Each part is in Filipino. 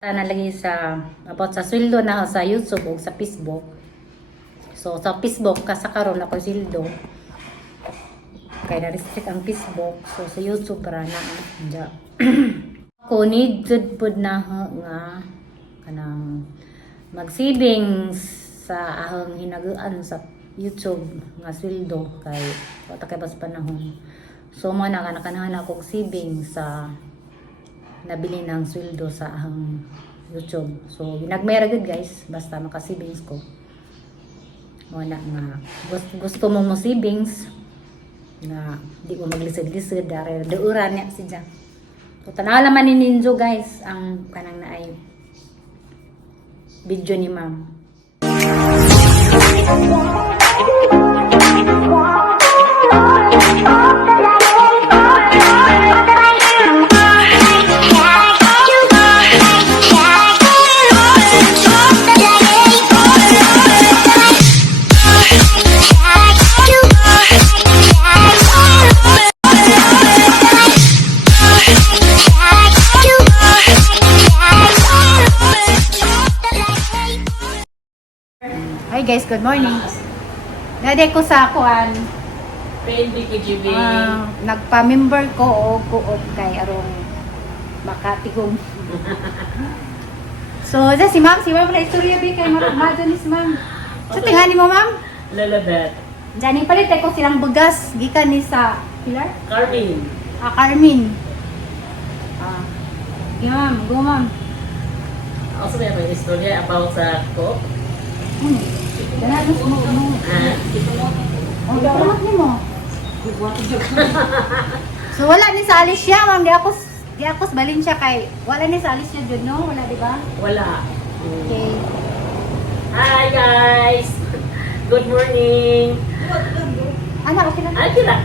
Nalagi sa about sa sweldo na sa YouTube o sa Facebook. So sa Facebook kasakaron ako sweldo. Kaya na-restrict ang Facebook. So sa YouTube para na dya. Ako need pud na nga kanang mag-savings sa ahang hinagaan sa YouTube nga sweldo kay wala kay bas panahon. So mo na kanang akong savings sa nabili ng sweldo sa ahang YouTube. So, ginagmera good guys. Basta maka-savings ko. Wala nga. Gusto mo mo savings na di ko maglisod-lisod dahil dauran niya siya. So, tanaw naman ni Ninjo guys ang kanang naay video ni ma'am. Hi guys, good morning. Nade ko sa kuan. PNB-KGB. Nagpa-member ko o kuop kay arong makatigong. So, si ma'am na istorya bi kay madyo ni si ma'am. So, tingani mo ma'am. Lalabet. Diyan palit ko silang bugas gikan ni sa Pilar. Carmen. Carmen. Ma'am, go ma'am. Also, may mga istorya about sa cook. Dala mo mo. Oh, salamat nimo. So wala ni sa Alicia, ma'am, di ako balin siya kay wala ni sa Alicia jud no, wala di ba? Wala. Okay. Hi guys! Good morning! Ana okay na. Kira.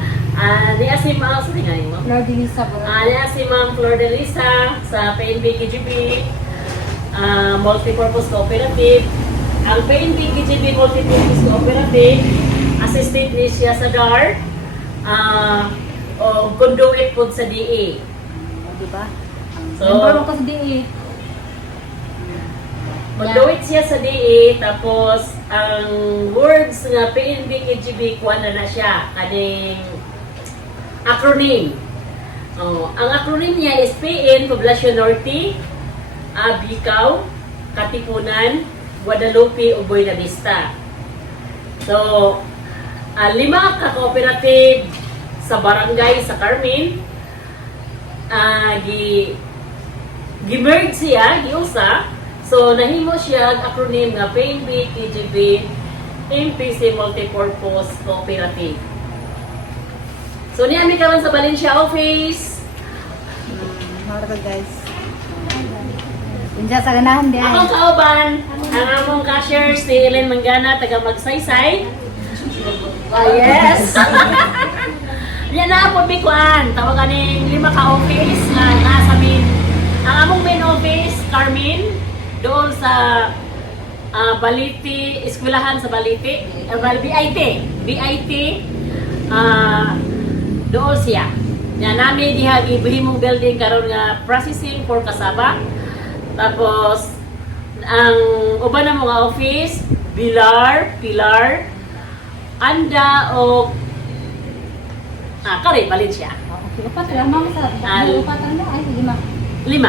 Niya si Ma'am, sorry nga mo. Lord Elisa bro. Niya si Ma'am Flor de Lisa sa PNB-KGB Multipurpose Cooperative. Ang PNB-KGB Multipurpose Cooperative, assistant ni siya sa DAR, o conduit po sa DA. Di ba? So, Member ko sa DE. conduit siya sa DA, tapos ang words nga PNB-KGB, kuha na siya, kaning acronym. Ang acronym niya is PN, Poblacion Norte, Bicao, Katipunan, Guadalupe, o Buena Vista. So, 5 ka cooperative sa barangay sa Carmen. Gi-merge siya, giusa. So, nahimo siya ang acronym nga PNB-KGB MPC Multipurpose Cooperative. So, niya mi karon sa Valencia office. Hara guys. Inja sa ganahan di ay. Akong kauban, ang among cashier si Ellen Mangana, taga Magsaysay. Yes! Yan na po bikuan. Tawagan ng 5 ka office na nasa ang among main office, Carmen, doon sa Baliti, eskwelahan sa Baliti, BIT, doon siya. Yan namin diha gibihimong building karon nga processing for kasaba. Tapos, ang uban na mga office, Pilar, Anda o Kari, Valencia. Okay, upat lang ma'am sa upat lang ay 5. 5.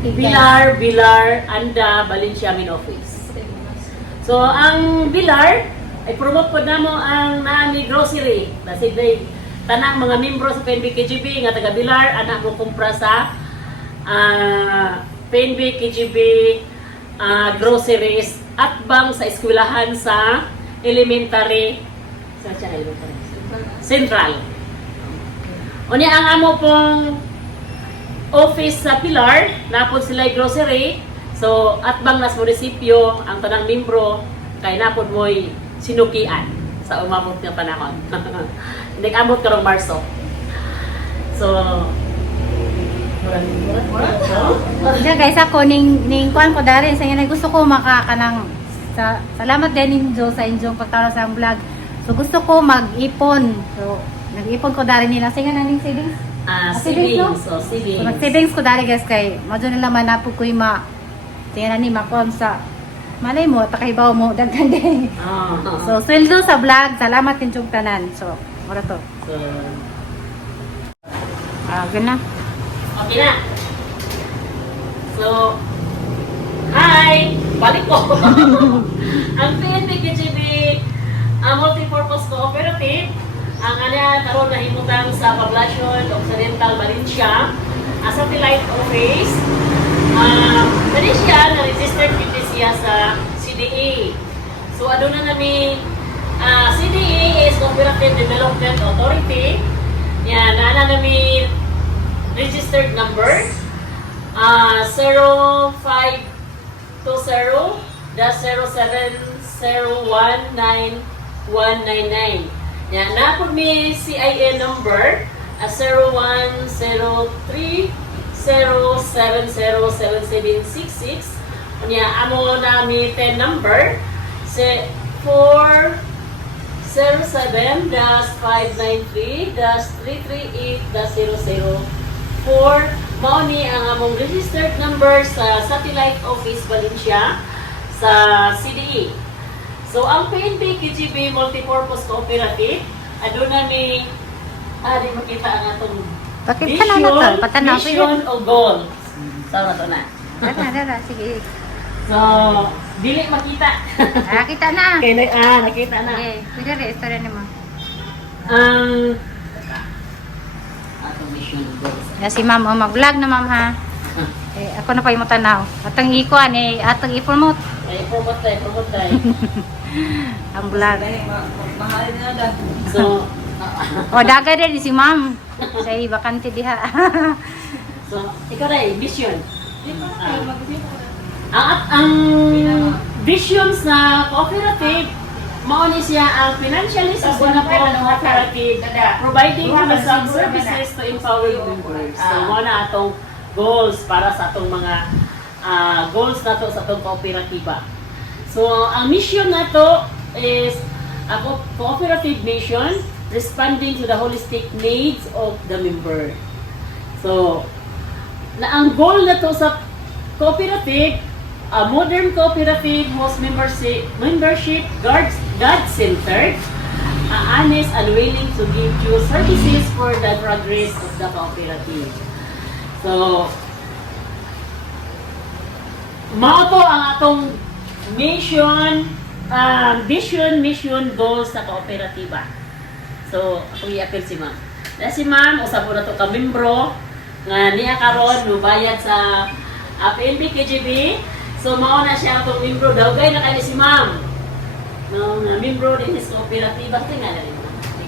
Okay. Pilar, Anda, Valencia main office. So, ang Pilar, ay promote po na mo ang naami grocery. Kasi tanang mga membro sa PNB-KGB nga taga Pilar, anak mo kumpra sa PNB-KGB groceries at bang sa eskwelahan sa elementary Central. Unya ang amo pong office sa Pilar, napod sila grocery. So, at bang nas munisipyo, ang tanang membro, kay napod mo'y sinukian sa umabot ng panahon. Nag-amot karong Marso. So, Diyan guys, ako ning kuan ko darin sa inyo gusto ko makakanang salamat din ninyo sa inyong pagtawag sa vlog. So gusto ko mag-ipon. So nag-ipon ko darin nila sa inyo ning savings. savings. So, So, savings. mag-savings ko dali guys kay madyo nila man na po ko tingnan ni makon sa malay mo takaybaw mo daghan din. So sweldo sa vlog, salamat din yung tanan. So wala to. So, Gana. okay na. So, hi! Balik ko! Ang PNP KGB Multipurpose Cooperative, ang karon nahimutang sa Poblacion Occidental Valencia, satellite office. Dali siya, na-registered dito siya sa CDA. So, aduna namin, CDA is Cooperative Development Authority. Yan, naana namin registered number 0520-07019-199. Yan, napod may CIN number 0103-0707766. Kanya, amo na may 10 number 407-593-338-004. Mao ni ang among registered number sa Satellite Office Valencia sa CDE. So ang PNP KGB Multipurpose Cooperative aduna ni di makita ang atong Pakita na na to, patanaw ko mission yun. o goal. So na to na. Dara, sige. So dili makita. Kita na. Kaya nakita na. Okay, pwede rin, istorya naman. Ang atong mission o goals. Si ma'am, mag-vlog na ma'am ha. Ako na pa yung matanaw. Atang ikuan atang i-promote Ay, promote tayo. ang vlog. So, Daga din si ma'am. Sa bakante diha. so, ikaw rin, vision. Ang vision sa cooperative, mao ni siya ang financially sustainable cooperative providing some services to empower members. So, mao na atong goals para sa atong mga goals nato sa atong kooperatiba. So, ang mission nato is a cooperative mission responding to the holistic needs of the member. So, ang goal nato sa cooperative, a modern cooperative whose membership God-centered, honest and willing to give due services for the progress of the cooperative. So, mao to ang atong mission, mission, goals sa kooperatiba. So, ako i-appeal si ma'am. Dahil si ma'am, usap ko na to ka-membro, nga niya karon nubayad sa PNP KGB. So, mao na siya itong membro. Dawgay na kayo si ma'am. No, na membro din sa kooperatiba. Tingnan na rin.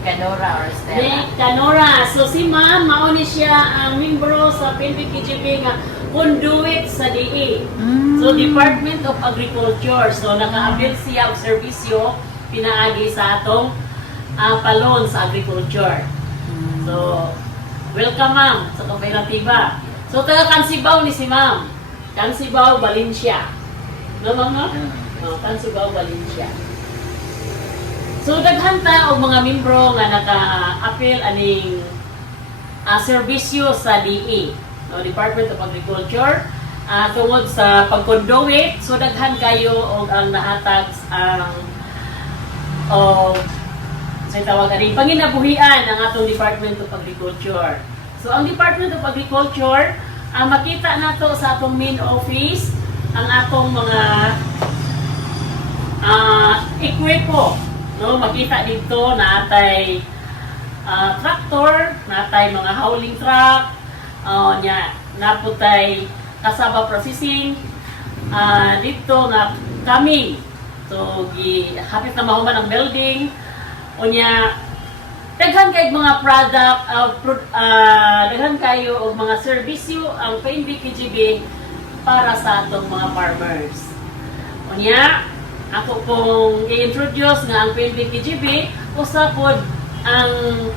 Canora or Ni Canora. So si ma'am, mao ni siya ang membro sa PNP KGB nga conduit sa DE. So Department of Agriculture. So naka-avail siya og serbisyo pinaagi sa atong palon sa agriculture. So welcome ma'am sa kooperatiba. So taga Kansibaw ni si ma'am. Kansibaw, Valencia. No ma'am no? Kansibaw, Valencia. So daghan ta og mga membro nga naka-appeal aning serbisyo sa DE, no, Department of Agriculture, tungod sa pagkonduit. So daghan kayo og ang nahatag ang sa tawag ani panginabuhian ang atong Department of Agriculture. So ang Department of Agriculture, makita nato sa atong main office ang atong mga ekwipo. No, makita dito na atay tractor, na atay mga hauling truck, naputay cassava processing, dito nga kami. So, hapit na mahuman ang building. Unya, daghan kayo mga product, daghan kayo og mga serbisyo ang PNP KGB para sa atong mga farmers. Unya, ako pong i-introduce nga ang PNP KGB, usapod ang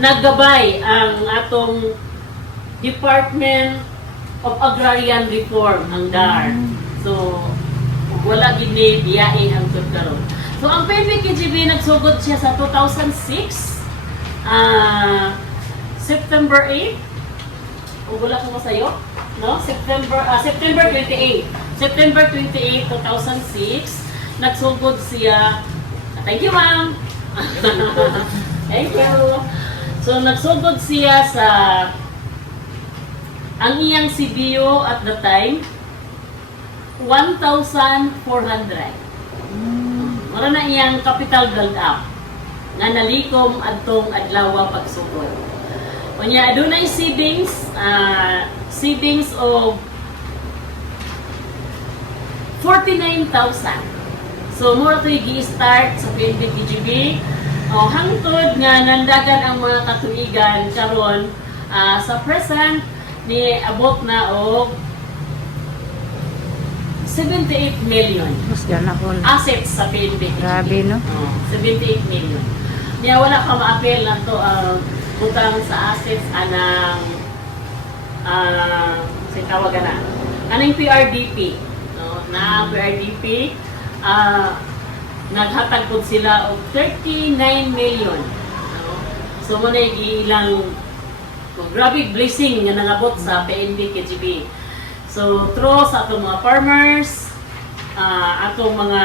naggabay ang atong Department of Agrarian Reform, ang DAR. So, wala gini biyae ang karon. So, ang PNP KGB nagsugod siya sa 2006 September 8. Kung wala ko sa'yo, no? September 28. September 28, 2006, nagsugod siya. Thank you, ma'am. Thank you. So, nagsugod siya sa ang iyang CBO at the time, 1,400. Mara na iyang capital build up nga nalikom adtong adlaw pagsugod. Unya adunay savings of 49,000. So more to gi-start sa PNB TGB. Hangtod nga nandagan ang mga katuigan karon sa present ni abot na og 78 million Mas gana ko. assets sa PNB TGB. Grabe, no? 78 million. Niya wala ka ma-appeal lang to utang sa assets anang tawagan na. Anong PRDP? No, na PRDP naghatag po sila og 39 million. No? So mo na ilang grabe blessing nga nangabot sa PNB KGB. So through sa atong mga farmers, atong mga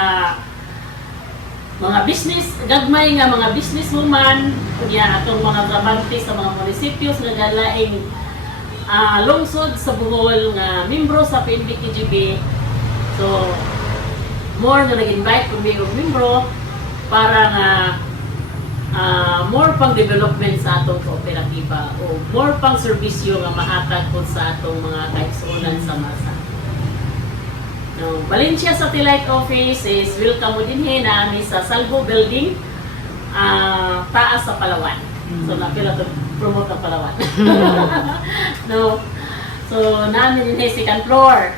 business, gagmay nga mga businesswoman, kunya atong mga trabante sa mga munisipios nga galaing lungsod sa Bohol nga membro sa PNB KGB. So more nga nag-invite kung may membro para nga more pang development sa atong kooperatiba o more pang serbisyo nga mahatag po sa atong mga kaigsuonan sa masa. No, Valencia Satellite Office is welcome mo din na sa Salvo Building, taas sa Palawan. So napila to promote ang Palawan. No. So namin din second floor.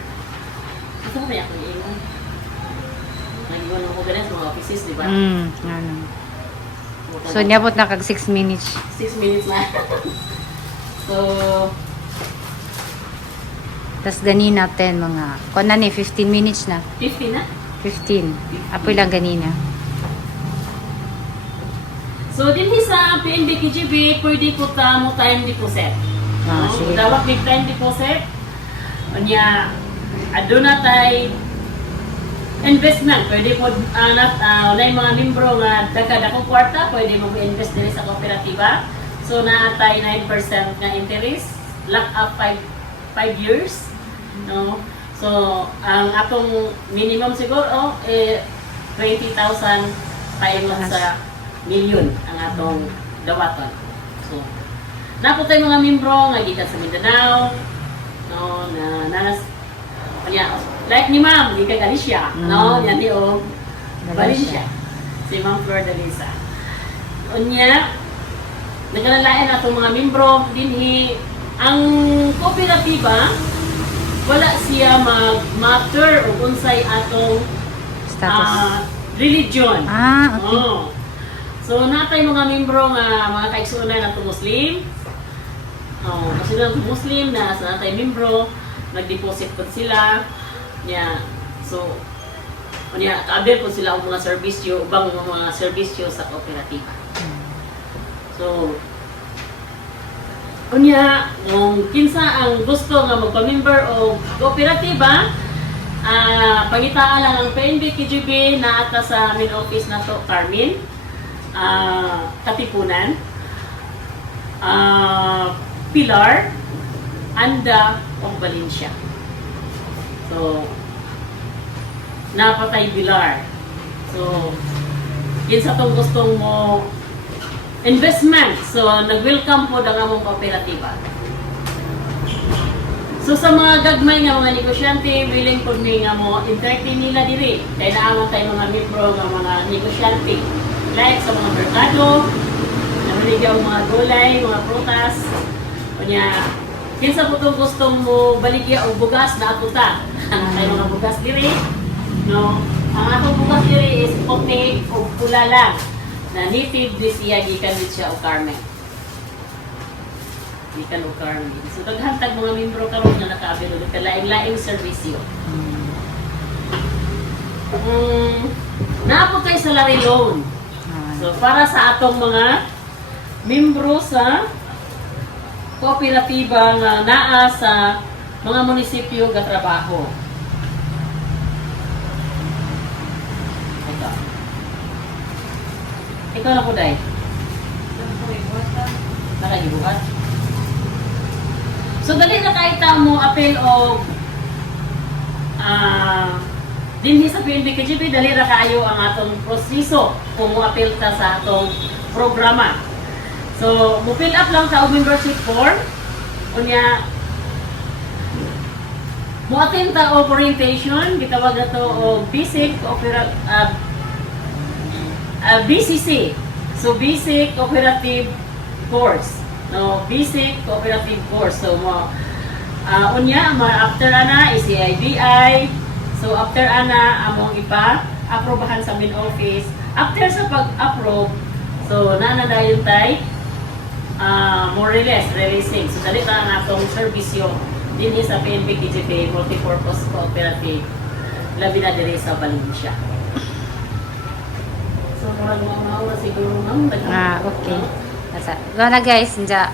Ito mo ako iyon. Nag-iwan mo ko ganun sa mga offices, di ba? Ano. So, niabot na kag 6 minutes. 6 minutes na. So, Tas ganina 10 mga, kung na ni, 15 minutes na. 50 na? 15. Apoy lang ganina. So, din sa PNB KGB, pwede po mo time deposit. Sige. Dawat may time deposit. Kanya, adun na tayo investment. Pwede po, na yung mga membro nga dagad akong kwarta, pwede mo invest din sa kooperatiba. So, na tayo 9% nga interest, lock up 5 years. No? So, ang atong minimum siguro, 20,000 tayo sa milyon ang atong dawaton. So, napo tayo mga membro nga gikan sa Mindanao, no, like ni Ma'am, gikan Galicia, no, yan di o Valencia. Si Ma'am Flor Dalisa. Unya, nagkalalayan atong mga membro dinhi ang kooperatiba wala siya mag-matter o unsay atong Status. religion. Okay. So, natay mga membro nga mga kaigsuonan nato Muslim. Kasi lang Muslim na sa natay membro, nag-deposit po sila. So, kaabel po sila ang mga serbisyo, ubang mga serbisyo sa kooperatiba. So, nung kinsa ang gusto nga magpa-member o kooperatiba, pangitaan lang ang PNB KGB na ata sa main office na to, Carmen, Katipunan, Pilar, Anda, o Valencia. So, napatay Pilar. So, yun sa itong gustong mo investment. So, nag-welcome po ang among kooperatiba. So, sa mga gagmay nga mga negosyante, willing po may nga mo entertain nila diri. Kaya naamang tayo mga membro nga mga negosyante. Like sa mga merkado, namaligyaw mga gulay, mga prutas. Kunya, kinsa po itong gustong mo baligya o bugas na atuta. Ano tayo mga bugas diri? No? Ang atong bugas diri is puti o pula lang. Na native di siya, gikan din siya o Carmen. Gikan o Carmen. So, naghantag mga membro karon na nakaabilo. Nagkalaing-laing servisyo. Naapot tayo sa salary loan. So, para sa atong mga membro sa kooperatiba nga naa sa mga munisipyo nga trabaho. Ito. Ikaw na po, Day. Nakagibuhat. So, dali na kahita mo apel o dinhi sa PNP KGP, dali ra kayo ang atong proseso kung mo apel ta sa atong programa. So, mo fill up lang ka og membership form. Unya, mo attend ta og orientation, gitawag na to og BCC. So, Basic Cooperative Course. No, Basic Cooperative Course. So, mo unya, after ana is CIBI. So, after ana among ipa-aprobahan sa main office. After sa pag-approve, so nanadayon tay more or less releasing. So, dali na ang atong servisyo din sa PNP KGP Multipurpose Cooperative labi na diri sa Valencia. So, murag mga siguro ma'am. Okay. Asa. Gana guys, nja.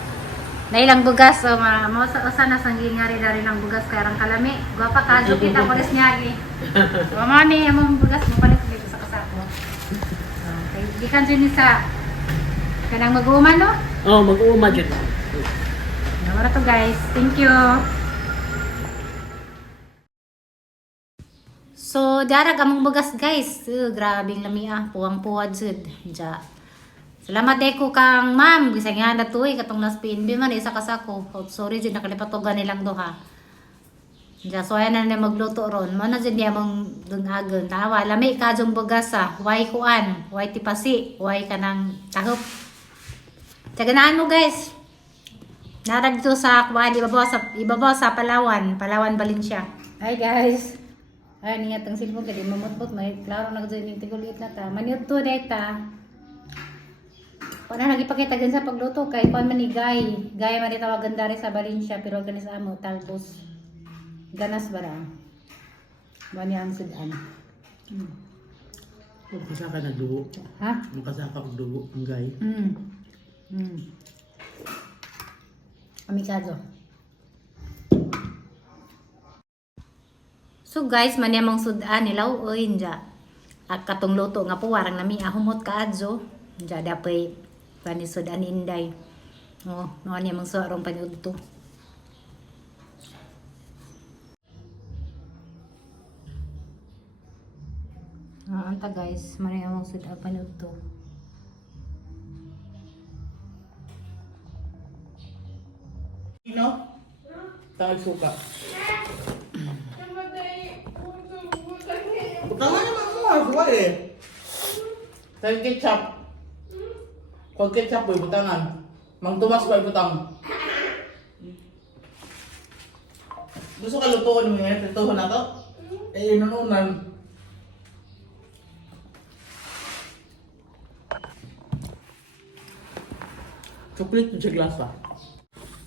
Nailang bugas so mo sa usa na sang ngari dari ng bugas karang kalami. Gwapa ka jo kita polis nyagi. Mama ni among bugas mo palit dito sa kasako. Okay, gikan din sa kanang mag-uuman no? Oh, mag-uuma jud. Namara to guys. Thank you. So, darag among bugas guys. Grabing lamia, puwang-puwad jud. Nja. Salamat ko kang ma'am. Bisa nga na to katong nas PNB man isa kasako. Oh, sorry jud nakalipatogan nilang duha. Ja so ayan na magluto ron. Mo na jud niya mong dungagon. Tawa lami ka jung bugas sa. Way kuan, way tipasi, way kanang tahop. Taganaan mo guys. Narag to sa kuan ibabaw sa Palawan, Valencia. Hi guys. Ay niya tang silbog kadi mamutpot may klaro na jud ning tigulit na ta. Maniud to data. Wala nagipakita din sa pagluto kay kuan man ni Gay man tawagan dari sa Valencia pero ganis amo talbos. Ganas bara. Bani ang sudan. Makasaka na dugo. Ha? Makasaka og dugo ang gay. Amikado. So guys, maniyamang sudan nilaw oy nja. At katong luto nga po warang nami ahumot kaadso. Nja dapay panisod an inday. Oh, no niya mang suarong paniudto. Anta guys, mari among sud ang paniudto. Ino? Tawag suka. Butangan naman mo ha, suka eh. Tawag ketchup. Kung ketchup boy, butangan. Mang Tomas boy, butang. Gusto ka lutuan mo yung prituhan na to? Eh, inununan. Chocolate mo siya glasa.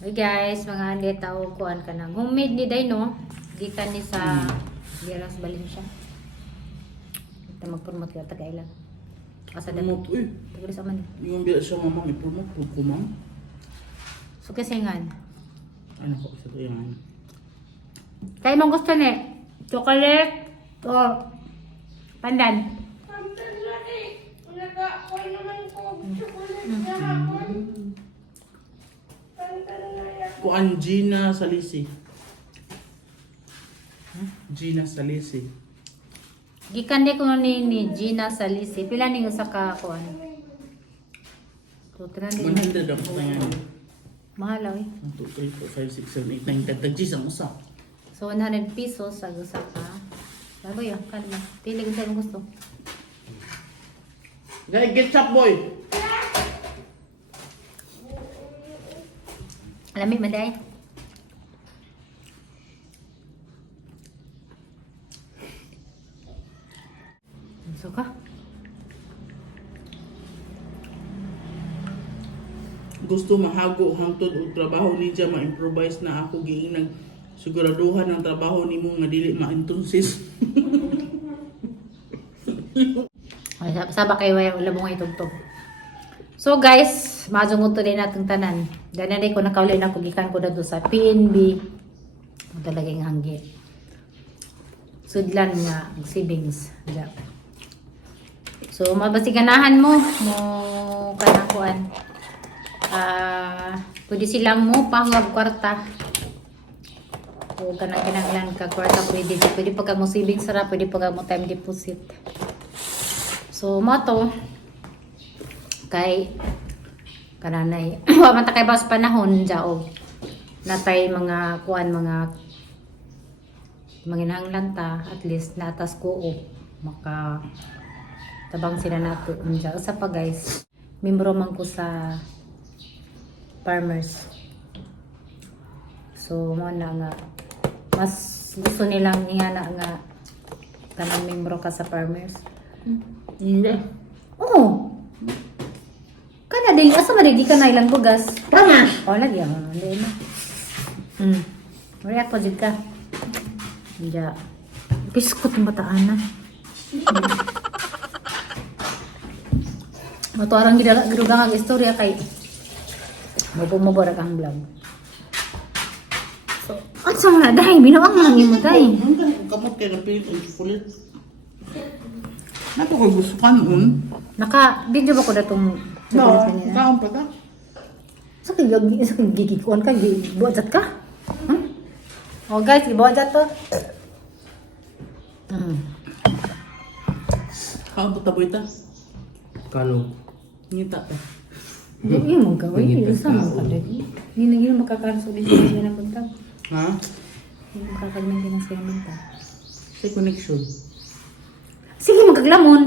Hey guys, mga andi tao kuan ka nang homemade ni day no. Gikan ni sa Geras Valencia. Kita mag-promote ka tagailan. Asa dapat? Promote, uy. Tagalis man. Yung biya siya mamang i-promote, huwag ko ma'am. So kasingan. Ano ko, isa to yan. Kaya mong gusto ni chocolate o pandan. Pandan lagi. Nag-akoy naman ko chocolate na hapon. Pandan na yan. Kuan Gina Salisi. Gina Salisi. Gikan di ko ni Gina Salisi. Pila ni usa ka kuan. So 100 ang patangan. mahal eh. 1, 2, 3, 4, 5, 6, 7, 8, 9, 10 tag-G's ang usa. So 100 pesos sa usa ka. Sabi yo, kalma. Pili kung saan gusto. Gaya ketchup boy. Lamig man day. Suka? Gusto mahago hangtod og trabaho ni Diya ma-improvise na ako giing siguraduhan ang trabaho nimo nga dili ma-entonsis. Ay, saba kay waya ulam mo itugtog. So guys, mazungot to din natong tanan. Dahil na ko nakauli na kugikan ko na doon sa PNB. Ang talagang hanggit. Sudlan nga, savings. Diyan. So, mabasiganahan mo kanakuan. Pwede silang mo pahawag kwarta. O kanang kinanglan ka kwarta pwede. Pwede pa ka mo savings sara, pwede pa ka mo time deposit. So, mo to kay kananay wa man ta kay bas panahon jaog natay mga kuan mga manginahanglan ta at least natas ko o maka tabang sila nato unja usa pa guys membro man ko sa farmers so mo na nga mas gusto nilang ingana nga kanang membro ka sa farmers Hindi. oo kana din asa man di ka na ilang bugas Tama. oh lagi hindi na React po jud ka ja biskot ng bataan na matuarang gidugang ang istorya kay mabumabara ang vlog so at sa mga dahi binuang lang imo dahi Hanggang kamot kay napil ang kulit. Nato ko gusto ka noon. naka video ba ko datong No, kaon pa ta. sa gigikuan ka gibuhat ka oh guys gibuhat to Kaon pa taboy ta. Kano? Ngita ta. Hindi mo gawin. Isa mo ka din. Hindi na makakaroon din sila ng buntag. Ha? Hindi makakaroon din sila ng buntag. Sa connection. Sige, magkaglamon.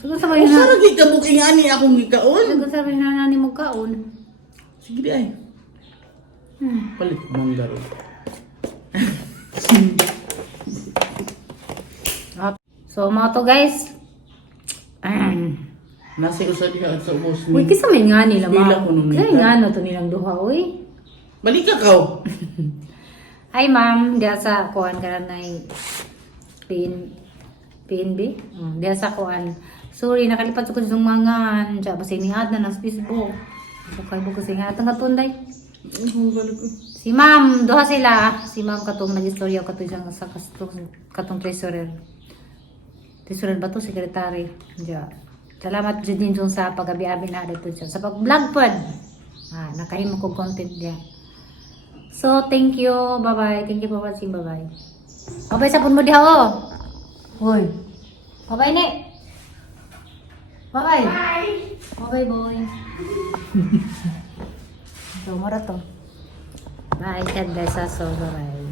Sagot sa O bayan sa na. lagi ka booking ani akong gikaon. Sagot sa bayan na nani mo kaon. Sige di ay. Palit mangga ro. So, mga to guys. Nasa usa diha at sa ubos Uy, ni. kisa may nga nila Pila mga. ko nung Kaya minsan. nga no to nilang duha, uy. Balik ka kao. Ay, ma'am. Diya sa kuhan ka na PNB? Diya sa kuhan. Sorry, nakalipat ko sa mga diya, basta iniad na sa Facebook. Bukay ko sa nga. Tanga tunday. Si ma'am, duha sila. Si ma'am katong nag-istorya katong siyang sa katong treasurer. Treasurer ba to? Secretary. Diya. Salamat din dun sa pag-abi-abi na dito siya. Sa pag-vlog pod. Nakahimo ko content diya. So, thank you. Bye-bye. Thank you for watching. Bye-bye. Bye-bye sa pun mo diha, oh. Hoy. Bye-bye, ne. Bye-bye. Bye. Bye-bye, boy. So, mara to. Bye, God bless us all. Bye-bye.